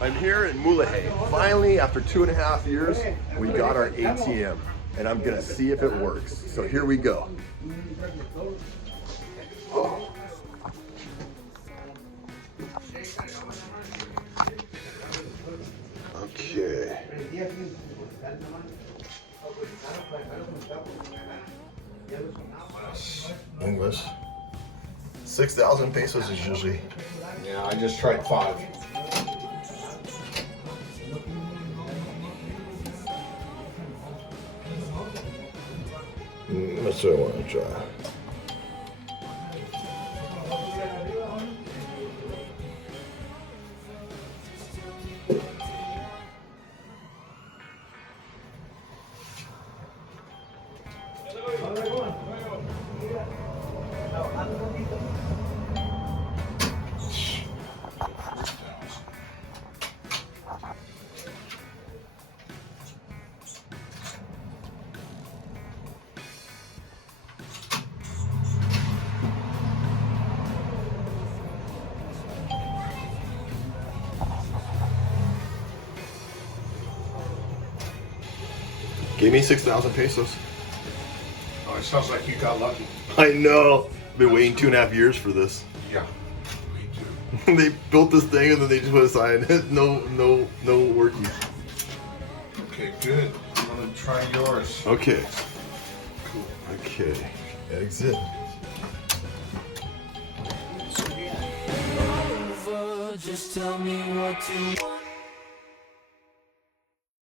I'm here in Mulegé. Finally, after 2.5 years, we got our ATM, and I'm gonna see if it works. So here we go. Okay. English. 6,000 pesos is usually. Yeah, I just tried 5. That's what I want to try. Gave me 6,000 pesos. Oh, it sounds like you got lucky. I know. Been waiting 2.5 years for this. Yeah, me too. They built this thing and then they just put a sign. No working. Okay, good. I'm gonna try yours. Okay. Cool. Okay. Exit. Just tell me what you want.